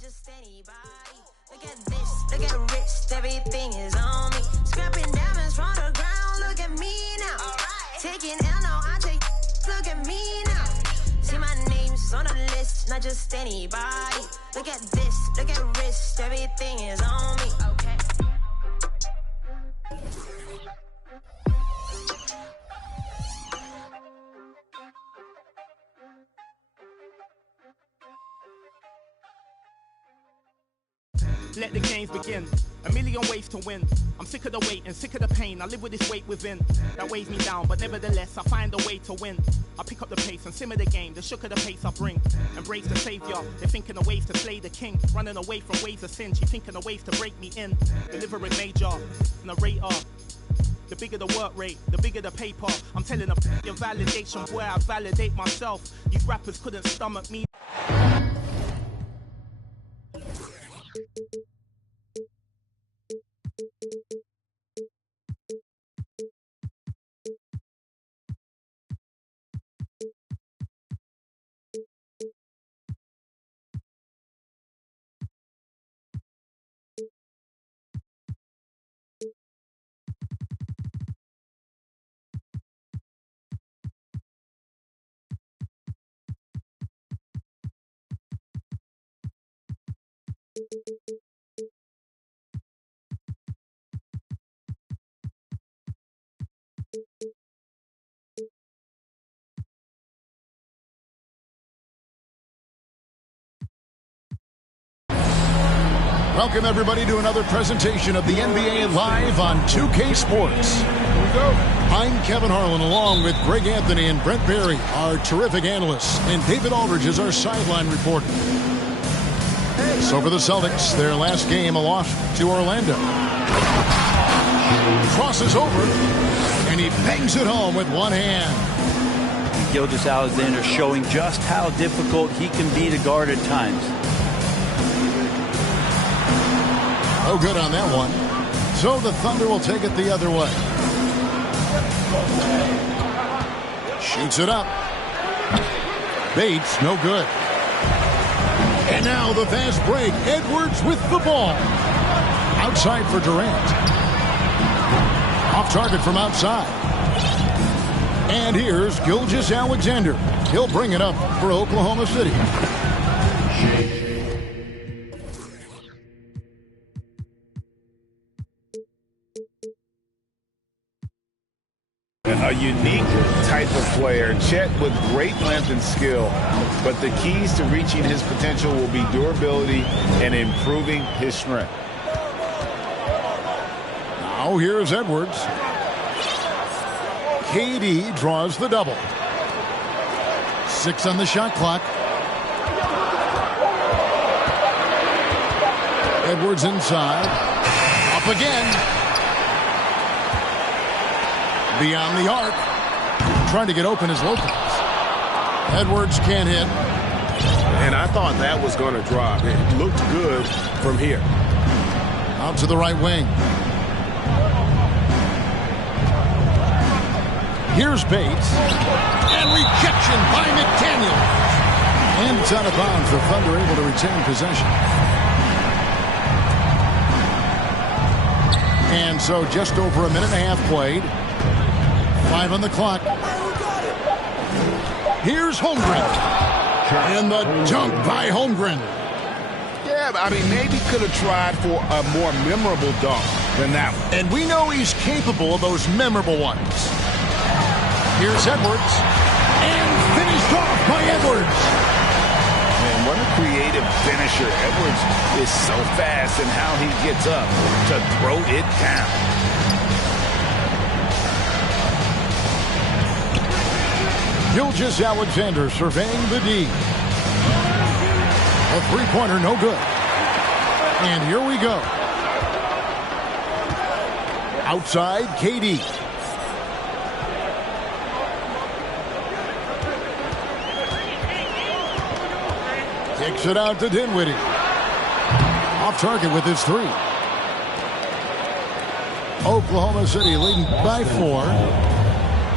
just anybody. Look at this, look at wrist, everything is on me. Scrapping diamonds from the ground, look at me now. Taking L, no, I take, look at me now. See my name's on the list, not just anybody. Look at this, look at wrist, everything is on me. Okay. Let the games begin. A million ways to win. I'm sick of the wait and sick of the pain. I live with this weight within that weighs me down, but nevertheless I find a way to win. I pick up the pace and simmer the game. The shook of the pace I bring. Embrace the savior. They're thinking of ways to slay the king. Running away from ways of sin. She thinking of ways to break me in. Delivering major. Narrator. The bigger the work rate, the bigger the paper. I'm telling them your validation, boy, I validate myself. These rappers couldn't stomach me. Welcome, everybody, to another presentation of the NBA Live on 2K Sports. Here we go. I'm Kevin Harlan, along with Greg Anthony and Brent Barry, our terrific analysts, and David Aldridge is our sideline reporter. So for the Celtics, their last game, a loss to Orlando. Crosses over, and he bangs it home with one hand. Gilgeous-Alexander showing just how difficult he can be to guard at times. No good on that one. So the Thunder will take it the other way. Shoots it up. Bates, no good. And now the fast break. Edwards with the ball. Outside for Durant. Off target from outside. And here's Gilgeous-Alexander. He'll bring it up for Oklahoma City. A unique type of player, Chet with great length and skill, but the keys to reaching his potential will be durability and improving his strength. Now here's Edwards. KD draws the double. 6 on the shot clock. Edwards inside. Up again. Beyond the arc. Trying to get open as Lopez. Edwards can't hit. And I thought that was going to drop. It looked good from here. Out to the right wing. Here's Bates. And rejection by McDaniel. And it's out of bounds. The Thunder able to retain possession. And so just over a minute and a half played. 5 on the clock. Here's Holmgren. And the dunk by Holmgren. Yeah, I mean, maybe could have tried for a more memorable dunk than that one. And we know he's capable of those memorable ones. Here's Edwards. And finished off by Edwards. Man, what a creative finisher. Edwards is so fast in how he gets up to throw it down. Gilgeous-Alexander surveying the D. A three-pointer, no good. And here we go. Outside, KD. Kicks it out to Dinwiddie. Off target with his 3. Oklahoma City leading by 4.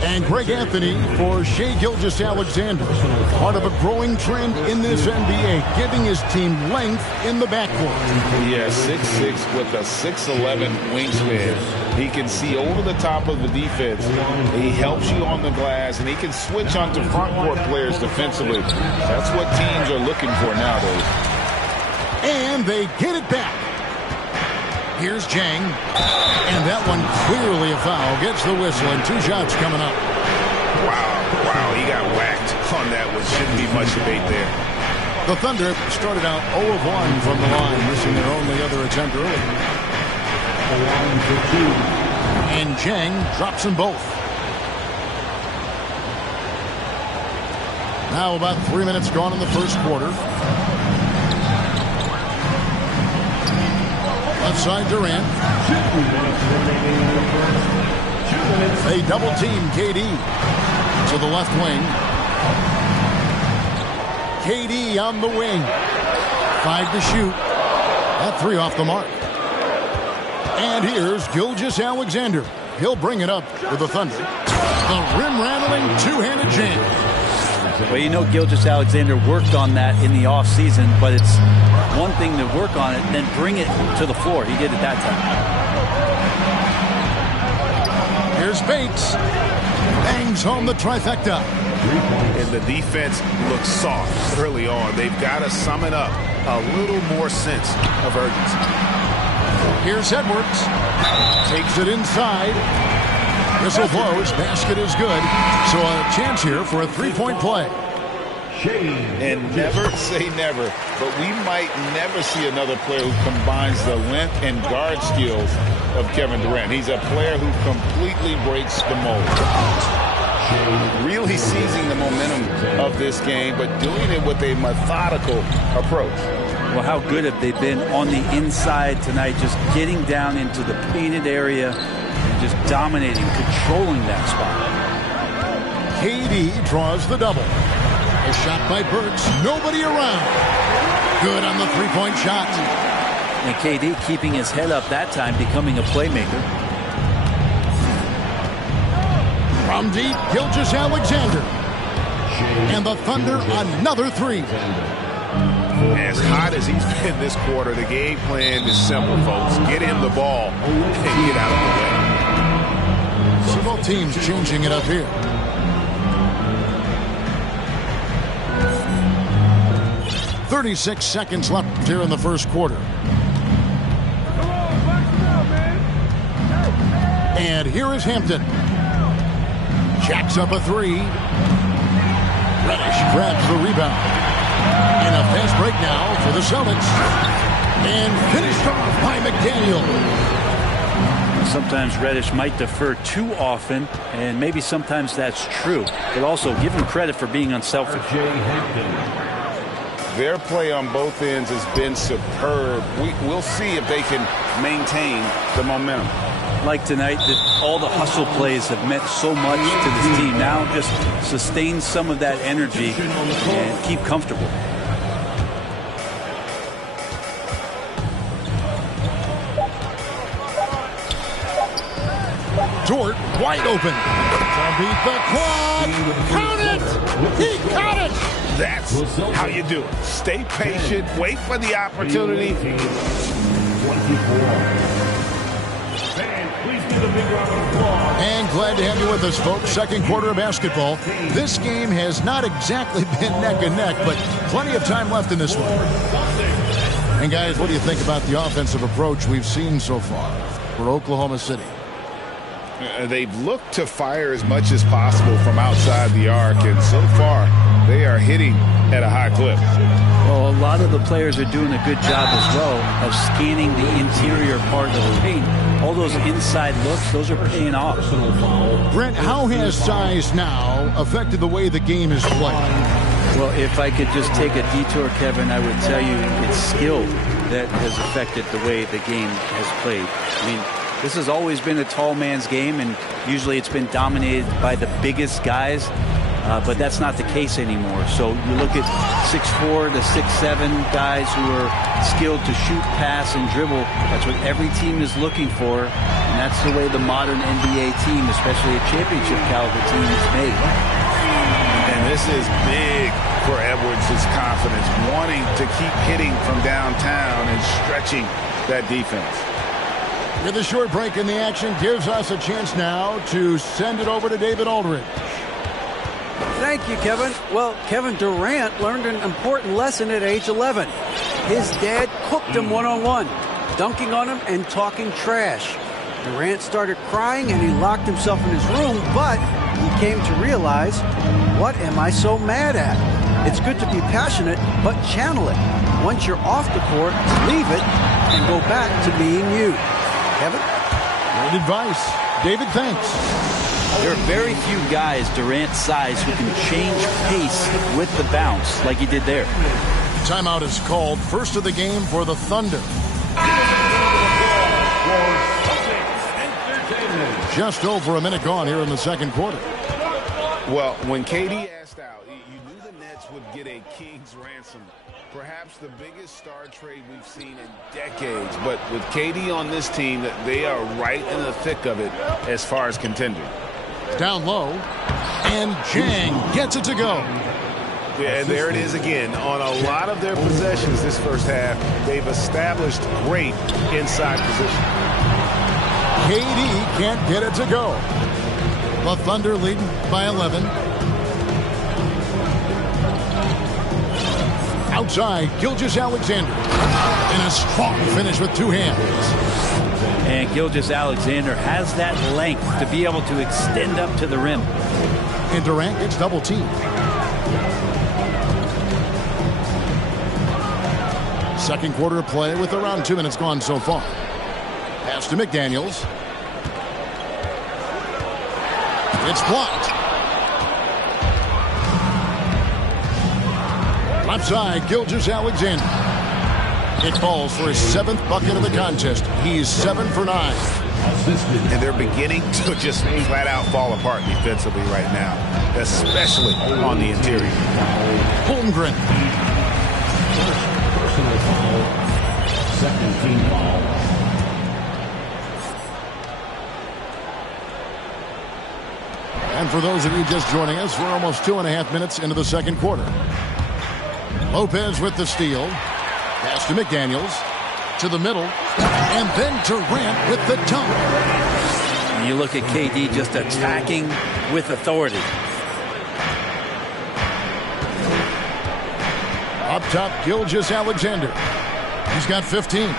And Greg Anthony for Shai Gilgeous-Alexander. Part of a growing trend in this NBA, giving his team length in the backcourt. Yeah, 6'6" with a 6'11" wingspan. He can see over the top of the defense. He helps you on the glass, and he can switch onto front court players defensively. That's what teams are looking for nowadays. And they get it back. Here's Jang. And that one clearly a foul. Gets the whistle, and 2 shots coming up. Wow, he got whacked on that one. Shouldn't be much debate there. The Thunder started out 0 of 1 from the line, missing their only other attempt early. And Jang drops them both. Now about 3 minutes gone in the first quarter. Left side Durant. They double team KD to the left wing. KD on the wing. 5 to shoot. That 3 off the mark. And here's Gilgeous-Alexander. He'll bring it up with the Thunder. The rim-rattling two-handed jam. Well, you know Gilgeous-Alexander worked on that in the offseason, but it's one thing to work on it and then bring it to the floor. He did it that time. Here's Bates. Bangs home the trifecta. And the defense looks soft early on. They've got to sum it up. A little more sense of urgency. Here's Edwards. Takes it inside. Whistle blows. Basket is good. So a chance here for a three-point play. And never say never, but we might never see another player who combines the length and guard skills of Kevin Durant. He's a player who completely breaks the mold. Really seizing the momentum of this game, but doing it with a methodical approach. Well, how good have they been on the inside tonight, just getting down into the painted area and just dominating, controlling that spot. KD draws the double. A shot by Burks. Nobody around. Good on the three-point shot. And KD keeping his head up that time, becoming a playmaker. From deep, Gilgeous-Alexander. And the Thunder another 3. As hot as he's been this quarter, the game plan is simple, folks. Get him the ball and get out of the way. So both teams changing it up here. .36 seconds left here in the first quarter. And here is Hampton. Jacks up a 3. Reddish grabs the rebound. And a fast break now for the Celtics. And finished off by McDaniel. Sometimes Reddish might defer too often, and maybe sometimes that's true. But also give him credit for being unselfish. Their play on both ends has been superb. We'll see if they can maintain the momentum. Like tonight, that all the hustle plays have meant so much to this team. Now just sustain some of that energy and keep comfortable. Dort wide open. To beat the quad. Count it! He got it! That's how you do it. Stay patient. Wait for the opportunity. And glad to have you with us, folks. Second quarter of basketball. This game has not exactly been neck and neck, but plenty of time left in this one. And guys, what do you think about the offensive approach we've seen so far for Oklahoma City? They've looked to fire as much as possible from outside the arc, and so far they are hitting at a high clip. Well, a lot of the players are doing a good job as well of scanning the interior part of the paint. All those inside looks, those are paying off. Brent, how has size now affected the way the game is played? Well, if I could just take a detour, Kevin, I would tell you it's skill that has affected the way the game has played. I mean, this has always been a tall man's game, and usually it's been dominated by the biggest guys. but that's not the case anymore. So you look at 6'4" to 6'7" guys who are skilled to shoot, pass, and dribble. That's what every team is looking for, and that's the way the modern NBA team, especially a championship caliber team, is made. And this is big for Edwards' confidence, wanting to keep hitting from downtown and stretching that defense. With a short break in the action, gives us a chance now to send it over to David Aldridge. Thank you, Kevin. Well, Kevin Durant learned an important lesson at age 11. His dad cooked him one-on-one, dunking on him and talking trash. Durant started crying and he locked himself in his room, but he came to realize, what am I so mad at? It's good to be passionate, but channel it. Once you're off the court, leave it and go back to being you. Kevin? Great advice. David, thanks. There are very few guys Durant's size who can change pace with the bounce like he did there. Timeout is called. First of the game for the Thunder. Just over a minute gone here in the second quarter. Well, when KD asked out, you knew the Nets would get a king's ransom. Perhaps the biggest star trade we've seen in decades. But with KD on this team, they are right in the thick of it as far as contending. Down low, and Jang gets it to go. Yeah, and there it is again. On a lot of their possessions this first half, they've established great inside position. KD can't get it to go. The Thunder leading by 11. Outside, Gilgeous-Alexander. In a strong finish with two hands. And Gilgeous-Alexander has that length to be able to extend up to the rim. And Durant gets double teamed. Second quarter of play with around 2 minutes gone so far. Pass to McDaniels. It's blocked. Left side, Gilgeous-Alexander. It falls for his 7th bucket of the contest. He's 7 for 9. And they're beginning to just flat out fall apart defensively right now, especially on the interior. Holmgren. Personal foul. Second team foul. And for those of you just joining us, we're almost 2.5 minutes into the second quarter. Lopez with the steal. Pass to McDaniels. To the middle. And then Durant with the dunk. You look at KD just attacking with authority. Up top, Gilgeous-Alexander. He's got 15.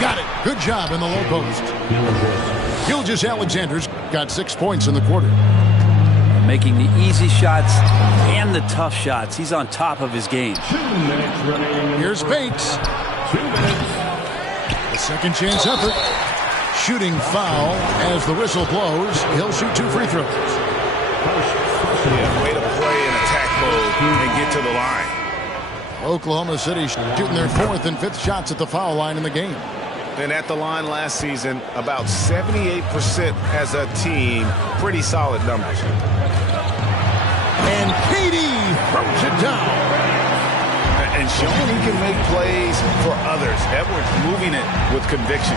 Got it. Good job in the low post. Gilgeous-Alexander's got 6 points in the quarter. Making the easy shots and the tough shots. He's on top of his game. Here's Bates. The second chance effort. Shooting foul as the whistle blows. He'll shoot 2 free throws. Yeah, way to play in attack mode and get to the line. Oklahoma City shooting their 4th and 5th shots at the foul line in the game. And at the line last season, about 78% as a team. Pretty solid numbers. And KD throws it down. And showing he can make plays for others. Edwards moving it with conviction.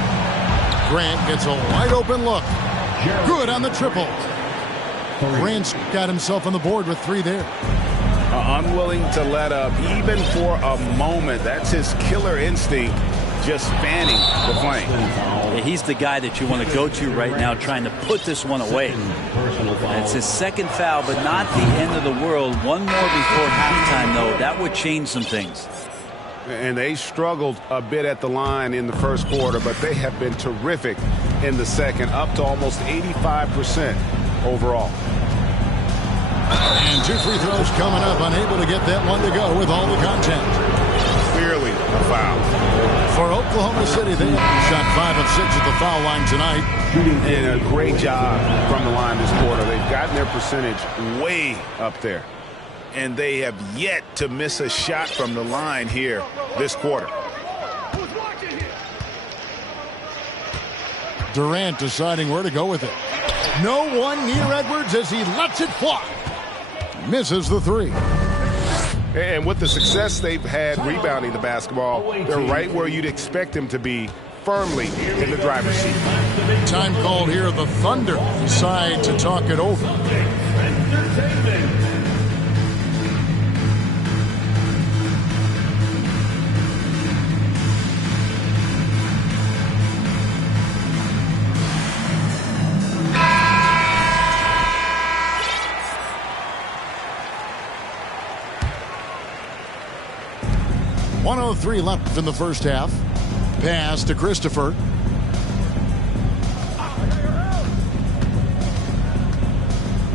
Grant gets a wide open look. Good on the triple. Grant's got himself on the board with 3 there. Unwilling to let up even for a moment. That's his killer instinct. Just fanning the flame. Yeah, he's the guy that you want to go to right now trying to put this one away. And it's his 2nd foul, but not the end of the world. One more before halftime, though. That would change some things. And they struggled a bit at the line in the first quarter, but they have been terrific in the second, up to almost 85% overall. And 2 free throws coming up. Unable to get that one to go with all the contact. Clearly a foul. For Oklahoma City, they shot 5 of 6 at the foul line tonight. And a great job from the line this quarter. They've gotten their percentage way up there. And they have yet to miss a shot from the line here this quarter. Durant deciding where to go with it. No one near Edwards as he lets it fly. misses the three. And with the success they've had rebounding the basketball, they're right where you'd expect them to be, firmly in the driver's seat. Time called here. The Thunder decide to talk it over. .103 left in the first half. Pass to Christopher.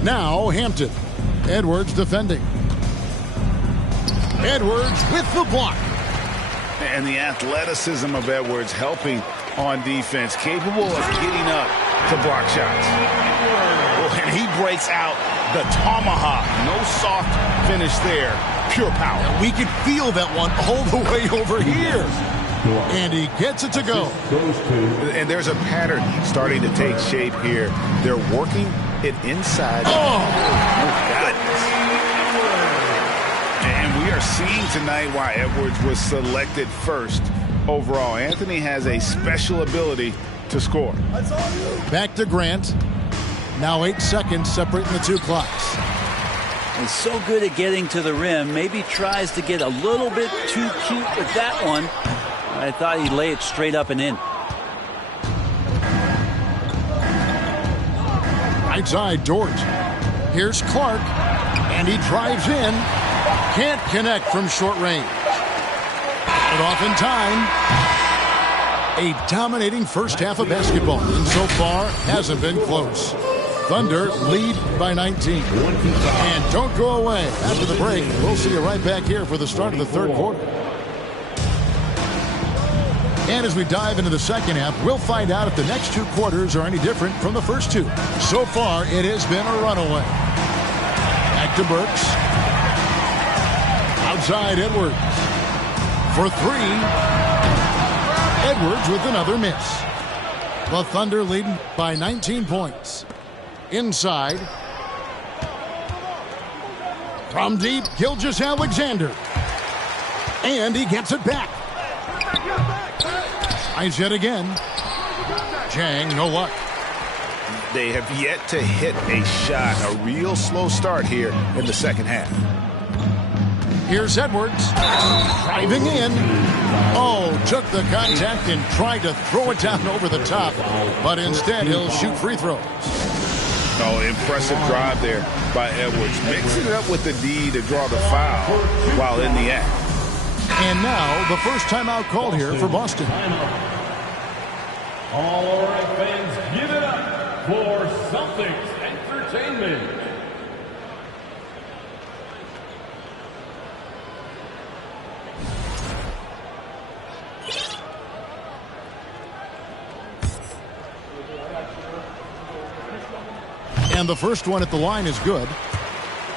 Now Hampton. Edwards defending. Edwards with the block. And the athleticism of Edwards helping on defense, capable of getting up to block shots. Well, and he breaks out the tomahawk. No soft finish there. Pure power. And we could feel that one all the way over here. And he gets it to go. And there's a pattern starting to take shape here. They're working it inside. Oh, goodness. And we are seeing tonight why Edwards was selected first overall. Anthony has a special ability to score. back to Grant. Now 8 seconds separating the two clocks. He's so good at getting to the rim. Maybe tries to get a little bit too cute with that one. I thought he'd lay it straight up and in. Right side, Dort. Here's Clark, and he drives in. Can't connect from short range. But off in time. A dominating first half of basketball, and so far hasn't been close. Thunder lead by 19. And don't go away. After the break, we'll see you right back here for the start of the third quarter. And as we dive into the second half, we'll find out if the next two quarters are any different from the first two. So far, it has been a runaway. Back to Burks. Outside Edwards. For three. Edwards with another miss. The Thunder leading by 19 points. Inside. From deep, Gilgeous-Alexander. And he gets it back. Tries yet again. Jang, no luck. They have yet to hit a shot. A real slow start here in the second half. Here's Edwards. Driving in. Oh, took the contact and tried to throw it down over the top. But instead, he'll shoot free throws. Oh, impressive drive there by Edwards. Mixing it up with the D to draw the foul while in the act. And now, the first timeout called here for Boston. All right, fans, give it up for Celtics Entertainment. And the first one at the line is good.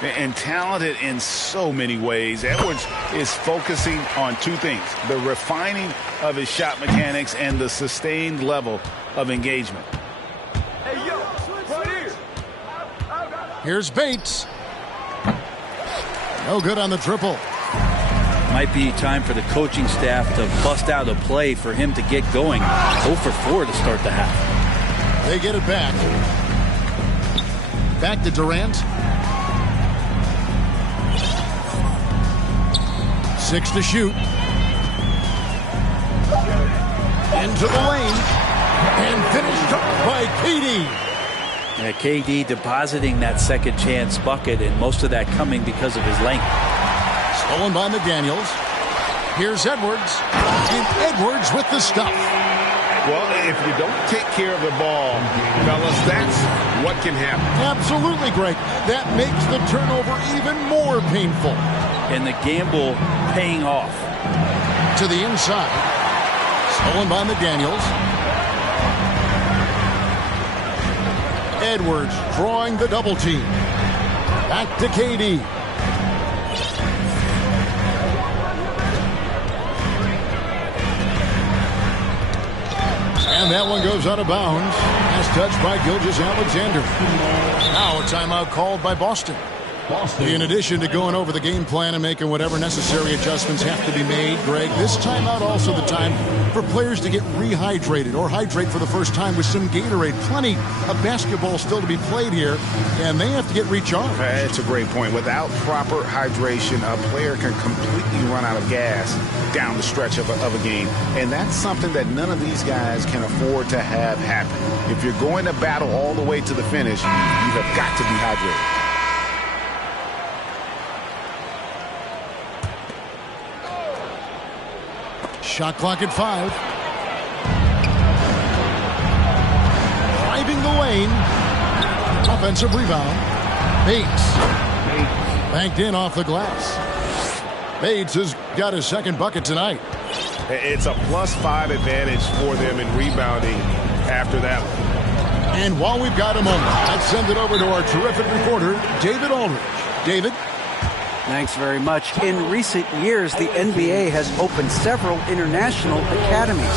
And talented in so many ways. Edwards is focusing on two things: the refining of his shot mechanics and the sustained level of engagement. Hey, yo, right here. Here's Bates. No good on the triple. Might be time for the coaching staff to bust out a play for him to get going. 0 for 4 to start the half. They get it back. Back to Durant. 6 to shoot. Into the lane. And finished up by KD. Yeah, KD depositing that second chance bucket, and most of that coming because of his length. Stolen by McDaniels. Here's Edwards. And Edwards with the stuff. Well, if you don't take care of the ball, fellas, that's what can happen. Absolutely, Greg. That makes the turnover even more painful. And the gamble paying off. To the inside. Stolen by McDaniels. Edwards drawing the double team. Back to KD. And that one goes out of bounds. As touched by Gilgeous-Alexander. Now a timeout called by Boston. In addition to going over the game plan and making whatever necessary adjustments have to be made, Greg, this timeout also the time for players to get rehydrated or hydrate for the first time with some Gatorade. Plenty of basketball still to be played here, and they have to get recharged. That's a great point. Without proper hydration, a player can completely run out of gas down the stretch of a game, and that's something that none of these guys can afford to have happen. If you're going to battle all the way to the finish, you have got to be hydrated. Shot clock at 5. Driving the lane. Offensive rebound. Bates. Banked in off the glass. Bates has got his second bucket tonight. It's a +5 advantage for them in rebounding after that one. And while we've got a moment, let's send it over to our terrific reporter, David Aldridge. David? Thanks very much. In recent years, the NBA has opened several international academies.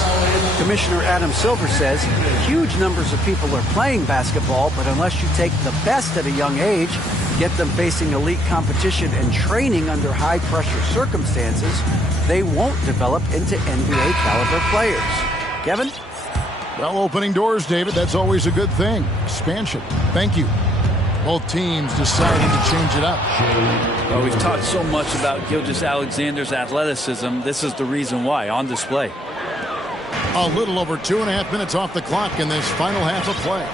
Commissioner Adam Silver says huge numbers of people are playing basketball, but unless you take the best at a young age, get them facing elite competition and training under high-pressure circumstances, they won't develop into NBA-caliber players. Kevin? Well, opening doors, David, that's always a good thing. Expansion. Thank you. Both teams deciding to change it up. Well, we've talked so much about Gilgeous-Alexander's athleticism. This is the reason why, on display. A little over 2.5 minutes off the clock in this final half of play.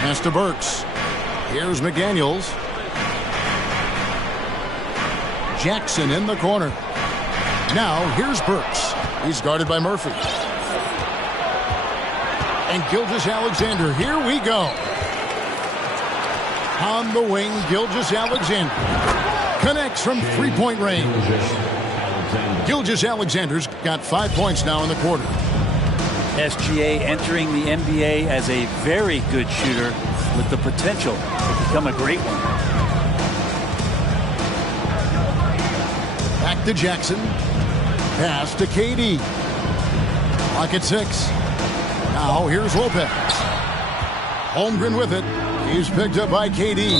Pass to Burks. Here's McDaniels. Jackson in the corner. Now, here's Burks. He's guarded by Murphy. And Gilgeous-Alexander, here we go. On the wing, Gilgeous-Alexander connects from three-point range. Gilgeous-Alexander's got 5 points now in the quarter. SGA entering the NBA as a very good shooter with the potential to become a great one. Back to Jackson. Pass to KD. Clock at 6. Now here's Lopez. Holmgren with it. He's picked up by KD.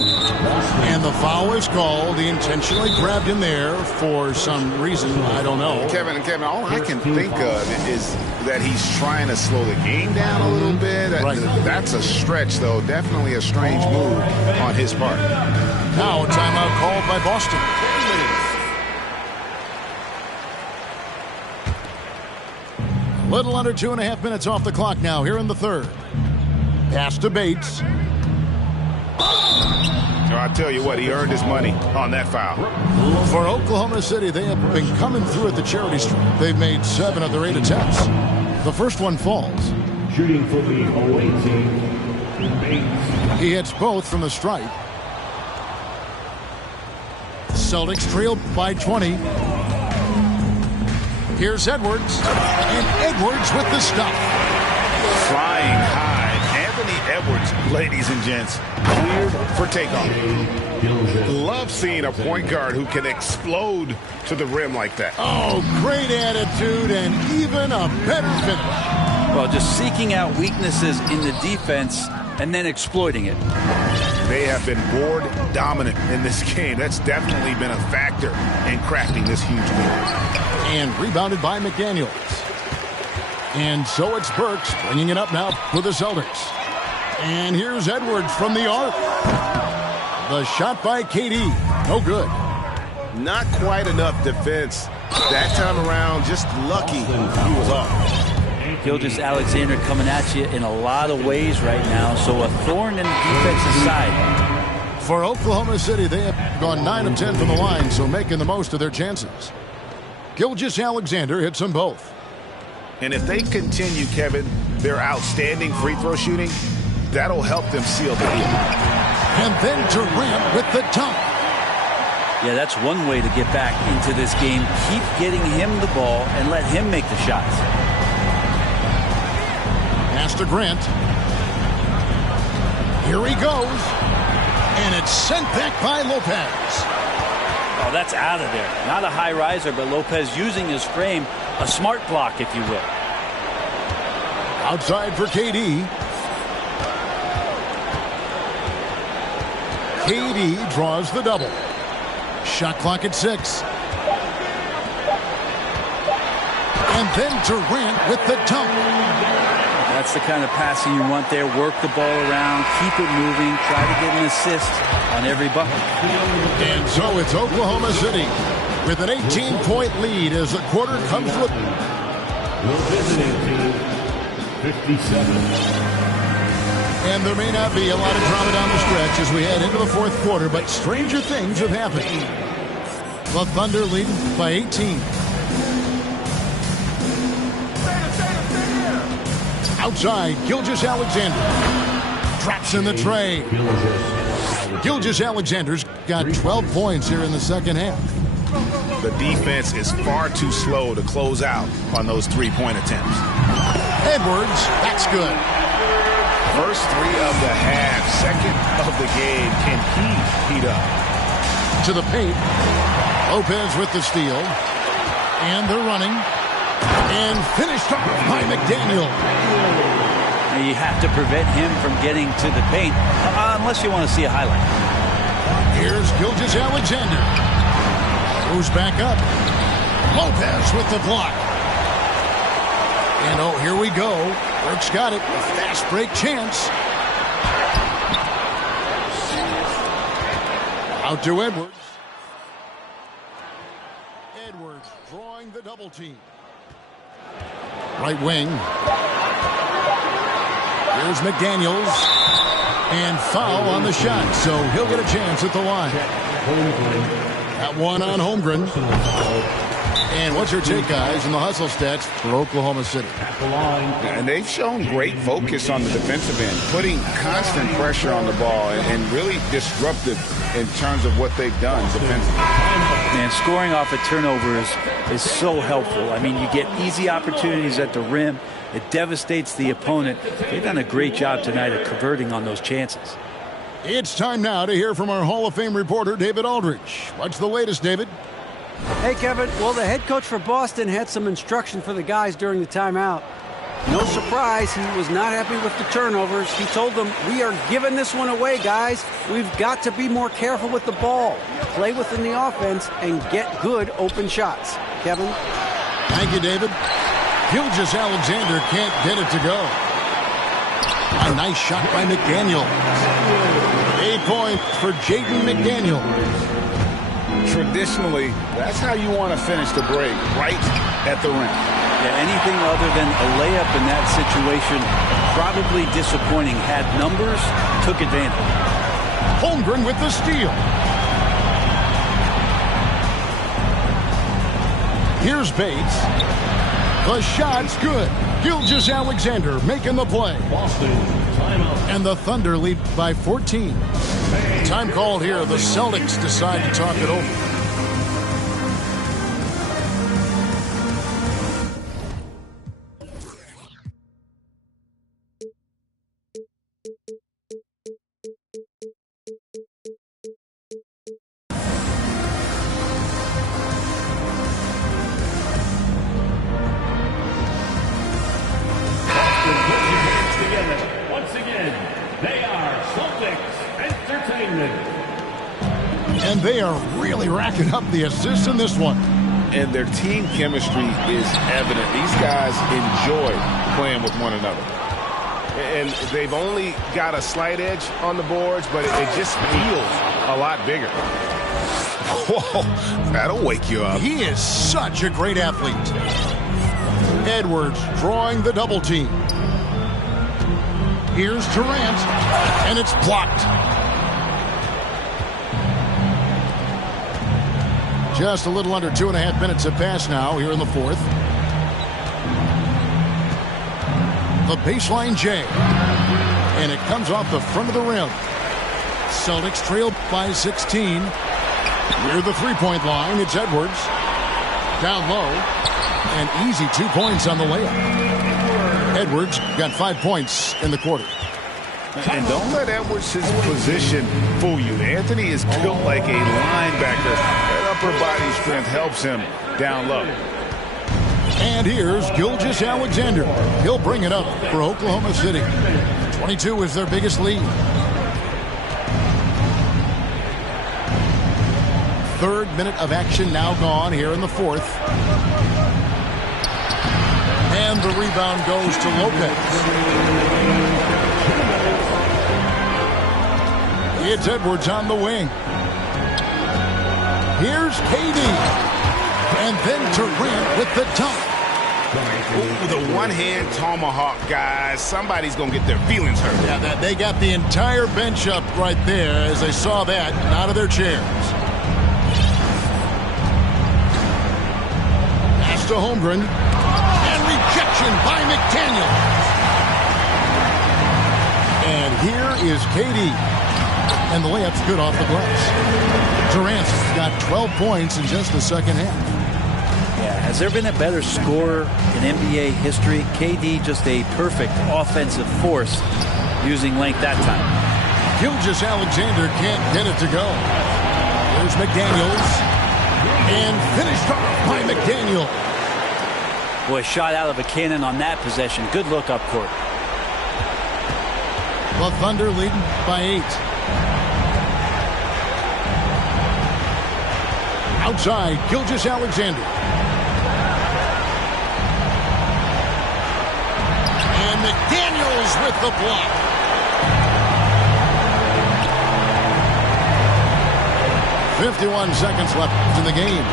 And the foul is called. He intentionally grabbed him there for some reason. I don't know. Kevin, all I can think of is that he's trying to slow the game down a little bit. Right. That's a stretch, though. Definitely a strange move on his part. Now a timeout called by Boston. Little under 2.5 minutes off the clock now here in the third. Pass to Bates. I tell you what, he earned his money on that foul. For Oklahoma City, they have been coming through at the charity stripe. They've made 7 of their 8 attempts. The first one falls. Shooting for the away team, Bates. He hits both from the stripe. Celtics trail by 20. Here's Edwards. And Edwards with the stuff. Flying high. Anthony Edwards, ladies and gents, cleared for takeoff. Love seeing a point guard who can explode to the rim like that. Oh, great attitude and even a better finish. Well, just seeking out weaknesses in the defense and then exploiting it. They have been board dominant in this game. That's definitely been a factor in crafting this huge lead. And rebounded by McDaniels. And so it's Burks bringing it up now for the Celtics. And here's Edwards from the arc. The shot by KD. No good. Not quite enough defense. That time around, just lucky he was off. Gilgeous-Alexander coming at you in a lot of ways right now, so a thorn in the defensive side. For Oklahoma City, they have gone 9 of 10 from the line, so making the most of their chances. Gilgeous-Alexander hits them both. And if they continue, Kevin, their outstanding free throw shooting, that'll help them seal the deal. And then Durant with the dunk. Yeah, that's one way to get back into this game. Keep getting him the ball and let him make the shots. Pass to Grant. Here he goes. And it's sent back by Lopez. Oh, that's out of there. Not a high riser, but Lopez using his frame. A smart block, if you will. Outside for KD. KD draws the double. Shot clock at 6. And then Durant with the dunk. That's the kind of passing you want there. Work the ball around, keep it moving, try to get an assist on every bucket. And so it's Oklahoma City with an 18-point lead as the quarter comes to The visiting team, 57. And there may not be a lot of drama down the stretch as we head into the fourth quarter, but stranger things have happened. The Thunder lead by 18. Outside, Gilgeous-Alexander drops in the tray. Gilgeous-Alexander's got 12 points here in the second half. The defense is far too slow to close out on those three-point attempts. Edwards, that's good. First three of the half, second of the game. Can he heat up? To the paint. Lopez with the steal. And they're running. And finished off by McDaniel. You have to prevent him from getting to the paint, unless you want to see a highlight. Here's Gilgeous-Alexander. Moves back up. Lopez with the block. And oh, here we go. Burke's got it. A fast break chance. Out to Edwards. Edwards drawing the double team. Right wing. Here's McDaniels. And foul on the shot, so he'll get a chance at the line. That one on Holmgren. And what's your take, guys, in the hustle stats for Oklahoma City? And they've shown great focus on the defensive end, putting constant pressure on the ball and really disruptive in terms of what they've done defensively. And scoring off of turnovers is so helpful. I mean, you get easy opportunities at the rim. It devastates the opponent. They've done a great job tonight of converting on those chances. It's time now to hear from our Hall of Fame reporter, David Aldridge. What's the latest, David? Hey, Kevin. Well, the head coach for Boston had some instruction for the guys during the timeout. No surprise, he was not happy with the turnovers. He told them, we are giving this one away, guys. We've got to be more careful with the ball, play within the offense, and get good open shots. Kevin? Thank you, David. Gilgeous-Alexander can't get it to go. A nice shot by McDaniel. 8 points for Jaden McDaniel. Traditionally, that's how you want to finish the break, right at the rim. Yeah, anything other than a layup in that situation, probably disappointing. Had numbers, took advantage. Holmgren with the steal. Here's Bates. The shot's good. Gilgeous-Alexander making the play. And the Thunder lead by 14. Time called here. The Celtics decide to talk it over. Once again, they are Celtics Entertainment. And they are really racking up the assists in this one. And their team chemistry is evident. These guys enjoy playing with one another. And they've only got a slight edge on the boards, but it just feels a lot bigger. Whoa, that'll wake you up. He is such a great athlete. Edwards drawing the double team. Here's Durant, and it's blocked. Just a little under 2.5 minutes have passed now here in the fourth. The baseline J. And it comes off the front of the rim. Celtics trail by 16. Near the three-point line, it's Edwards. Down low. And easy 2 points on the layup. Edwards got 5 points in the quarter. And don't let Edwards' position fool you. Anthony is built like a linebacker. That upper body strength helps him down low. And here's Gilgeous-Alexander. He'll bring it up for Oklahoma City. 22 is their biggest lead. third minute of action now gone here in the fourth. And the rebound goes to Lopez. It's Edwards on the wing. Here's KD. And then Durant with the dunk. Ooh, the one-hand tomahawk, guys. Somebody's going to get their feelings hurt. Yeah, they got the entire bench up right there as they saw that and out of their chairs. Pass to Holmgren. And rejection by McDaniel. And here is KD. And the layup's good off the glass. Durant's got 12 points in just the second half. Yeah, has there been a better scorer in NBA history? KD just a perfect offensive force using length that time. Gilgeous-Alexander can't get it to go. There's McDaniels. And finished off by McDaniel. Boy, shot out of a cannon on that possession. Good look up court. The Thunder leading by 8. Outside, Gilgeous-Alexander. And McDaniels with the block. .51 seconds left in the game.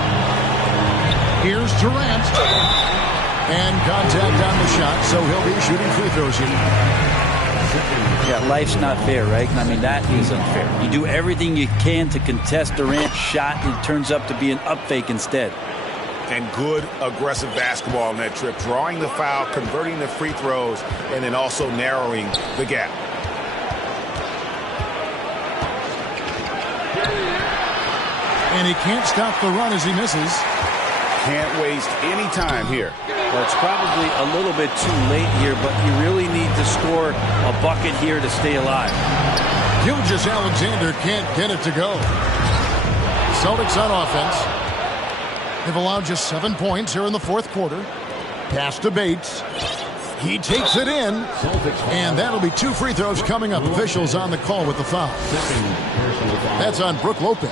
Here's Durant. And contact on the shot, so he'll be shooting free throws here. Yeah, life's not fair, right? I mean, that is unfair. You do everything you can to contest Durant's shot, and it turns up to be an up fake instead. And good, aggressive basketball on that trip. Drawing the foul, converting the free throws, and then also narrowing the gap. And he can't stop the run as he misses. Can't waste any time here. Well, it's probably a little bit too late here, but you really need to score a bucket here to stay alive. Gilgeous-Alexander can't get it to go. Celtics on offense. They've allowed just 7 points here in the fourth quarter. Pass to Bates. He takes it in. And that'll be 2 free throws coming up. Officials on the call with the foul. That's on Brook Lopez.